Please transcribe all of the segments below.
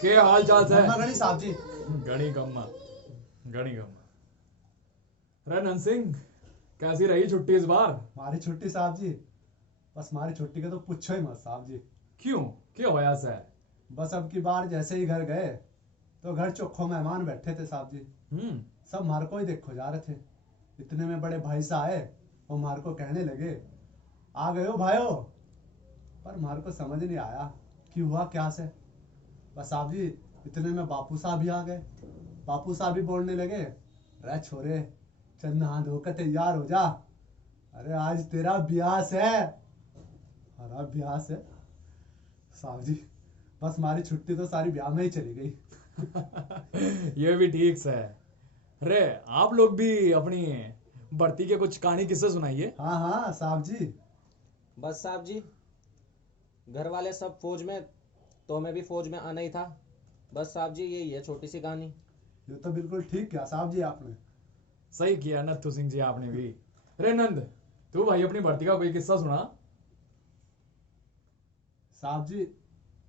के हाल चाल से गम्मा गणी साहब जी। गणी गम्मा गणी गम्मा। रे नंद सिंह, कैसी रही छुट्टी इस बार? हमारी छुट्टी साहब जी, बस हमारी छुट्टी के तो पूछो ही मत साहब जी। क्यों, क्या होया से? बस अब की बार जैसे ही घर गए तो घर चोखो मेहमान बैठे थे साहब जी। सब हमारे को ही देखो जा रहे थे। इतने में बड़े भाई साहब आए और हमारे को कहने लगे, आ गए हो भाइयों। पर हमारे को समझ नहीं आया कि हुआ क्या से। बस साहब जी इतने में बापू साहब भी आ गए। बापू साहब भी बोलने लगे, अरे छोरे चल नहा धोकर तैयार हो जा, अरे आज तेरा ब्यास है। हमारा ब्यास है साहब जी। बस हमारी छुट्टी तो सारी ब्याह में ही चली गई। ये भी ठीक से। रे आप लोग भी अपनी भर्ती के कुछ कहानी किस्से सुनाइए। हाँ हाँ साहब जी। बस साहब जी, घर वाले सब फौज में, तो हमें भी फौज में आना ही था। बस साहब जी यही है छोटी सी कहानी। ये तो बिल्कुल ठीक किया साहब जी आपने। सही किया नथु सिंह जी आपने भी। रे नंद, तू भाई अपनी भर्ती का कोई किस्सा सुना। साहब जी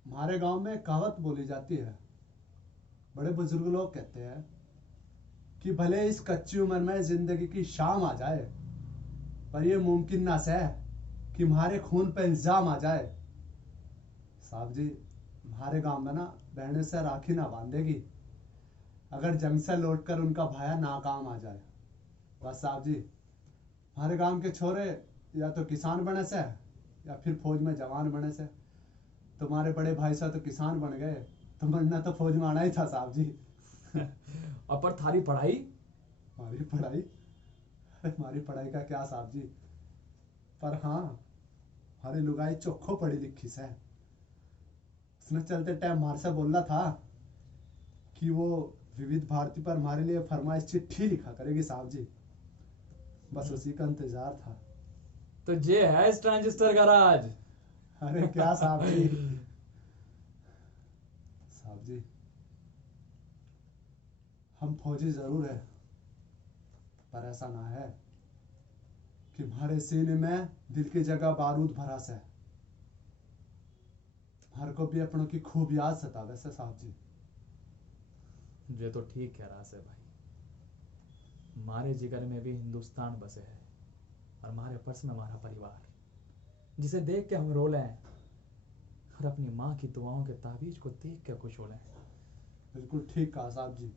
हमारे गांव में कहावत बोली जाती है। बड़े बुजुर्ग लोग कहते हैं कि भले इस कच्ची उम्र में जिंदगी की शाम आ जाए, पर यह मुमकिन ना है कि हमारे खून पर इल्जाम आ जाए। साहब जी हमारे गांव में ना बहनें से राखी ना बांधेगी अगर जंग से लौटकर उनका भाया नाकाम आ जाए। बस साहब जी हमारे गांव के छोरे या तो किसान बने से या फिर फौज में जवान बने से। तुम्हारे बड़े भाई साहब तो किसान बन गए, तो बनना तो फौज में आना ही था साहब जी। पर थारी पढ़ाई? हमारी पढ़ाई, अरे हमारी पढ़ाई का क्या साहब जी। पर हाँ हमारे लुगाई चोखो पढ़ी लिखी से। उसने चलते टाइम हमारे से बोल रहा था कि वो विविध भारती पर हमारे लिए फरमाइश चिट्ठी लिखा करेगी साहब जी। बस उसी का इंतजार था। तो ये है इस ट्रांजिस्टर का राज। अरे क्या साहब जी। साहब जी हम फौजी जरूर है, पर ऐसा ना है कि हमारे सीने में दिल की जगह बारूद भरा से। हर को भी अपनों की खूब याद सतावे से साहब जी। ये तो ठीक कह रहा से भाई। हमारे जिगर में भी हिंदुस्तान बसे है और हमारे पर्स में हमारा परिवार, जिसे देख के हम रोले हैं और अपनी माँ की दुआओं के ताबीज को देख के खुश हो रहे हैं। बिल्कुल ठीक कहा साहब जी।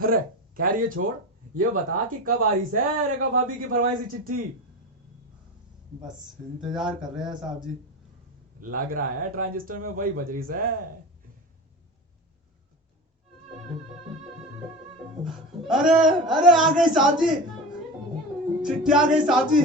अरे कह रही है छोड़, ये बता कि कब आ रही है रेखा भाभी की फरमाइशी चिट्ठी? बस इंतजार कर रहे हैं साहब जी। लग रहा है ट्रांजिस्टर में वही बज रही है। अरे अरे आ गई साहब जी, चिट्ठी आ गई साहब जी।